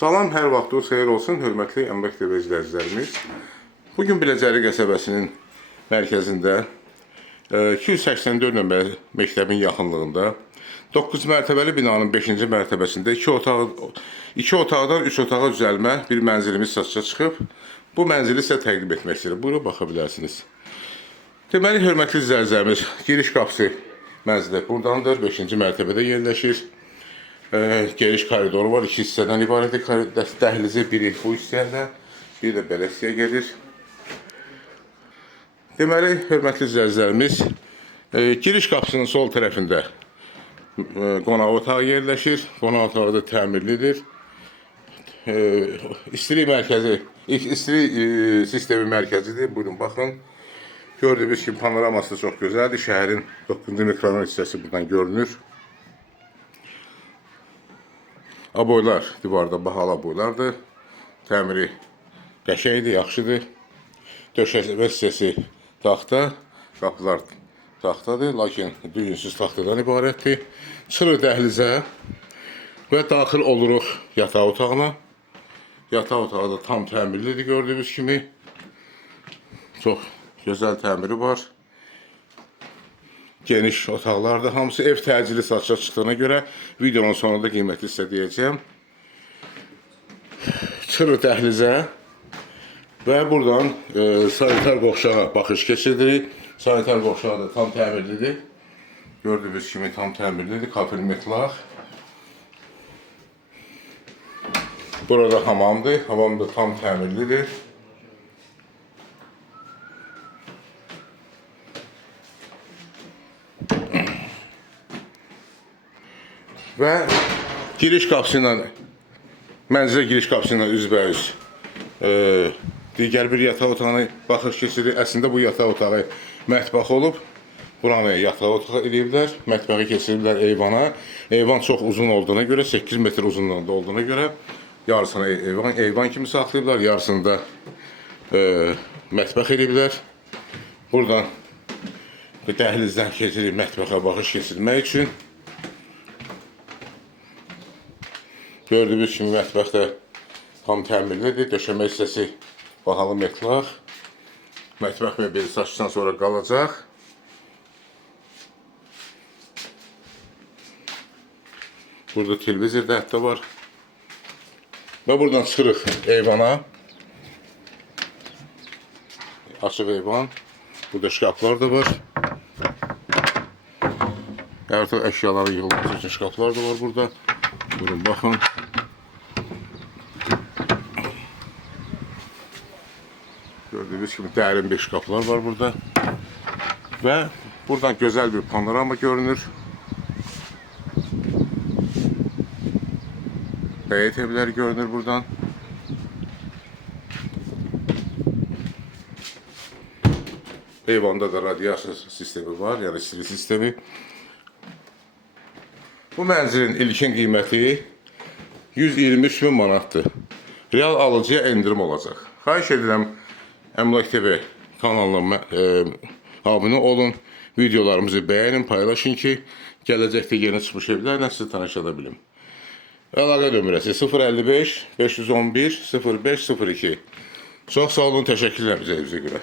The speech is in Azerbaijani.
Salam, hər vaxtınız xeyir olsun, hörmətli Əmbək TV izləyicilərimiz. Bugün Biləcəri qəsəbəsinin mərkəzində 284 nömrəli məktəbin yaxınlığında 9 mərtəbəli binanın 5-ci mərtəbəsində 2 otaqdan 3 otağa düzəlmə bir mənzilimiz satışa çıxıb. Bu mənzili sizə təqdim etmək istəyirəm. Buyurun, baxa bilərsiniz. Deməli, hörmətli izləyicilərimiz, giriş qapısı mənzilə buradandır, 5-ci mərtəbədə yerləşir. Geniş koridoru var, 2 hissədən ibarətdir. Dəhlizi biri bu hissəyə, bir də belə hissəyə gedir. Deməli, hörmətli izləyicilərimiz, giriş qapısının sol tərəfində qonaq otağı yerləşir. Qonaq otağı da təmirlidir. İstilik sistemi mərkəzidir. Buyurun, baxın. Gördüyünüz kimi panoraması da çox gözəldir. Şəhərin 9-cu mikrorayon hissəsi buradan görünür. Aboylar divarda bahalı aboylardır. Təmiri qəşəngdir, yaxşıdır. Döşəmə hissəsi taxta, qapılar taxtadır, lakin düyünsüz taxtadan ibarətdir. Çıxırıq dəhlizə və daxil oluruq yataq otağına. Yataq otağı da tam təmirlidir, gördüyünüz kimi. Çox gözəl təmiri var. Geniş otaqlarda, hamısı ev təcili satışa çıxdığına görə videonun sonunda qiymətli sizə deyəcəm. Çıxırıq dəhlizə və buradan sanitar qovşağa baxış keçiririk. Sanitar qovşağı da tam təmirlidir. Gördüyünüz kimi tam təmirlidir, kapel metlaq. Burada hamamdır, hamam da tam təmirlidir. Və giriş qapısı ilə, mənzilə giriş qapısı ilə üzbəüz digər bir yataq otağına baxış keçirir. Əslində bu yataq otağı mətbəx olub. Buranı yataq otağı eləyiblər, mətbəxi keçiriblər eyvana. Eyvan çox uzun olduğuna görə, 8 metr uzunluğunda olduğuna görə yarısını eyvan kimi saxlayıblar, yarısını da mətbəx eləyiblər. Buradan dəhlizdən keçirik mətbəxə baxış keçirmək üçün. Gördüyünüz kimi mətbəxdə tam təmirlidir. Döşəmə hissəsi bahalı metlaq. Mətbəx mebeli satışdan sonra qalacaq. Burada televizor da hətta var. Və buradan çıxırıq eyvana. Açıq eyvan. Burada şkaflar da var. Artıq əşyaların yığılması üçün şkaflar da var burada. Buyurun, baxın. Gördüyünüz kimi dərin bir şkaflar var burada. Və buradan gözəl bir panorama görünür. Həyət evləri görünür buradan. Eyvanda da radiasiya sistemi var, yəni istilik sistemi. Bu mənzilin ilkin qiyməti 123 min manatdır. Real alıcıya endirim olacaq. Xahiş edirəm, Əmlak TV kanalına abunə olun, videolarımızı bəyənin, paylaşın ki, gələcəkdə yeni çıxmış evlərlə sizi tanışa da bilim. Əlaqə nömrəsi 055 511 0502. Çox sağ olun, təşəkkürlər bizə görə.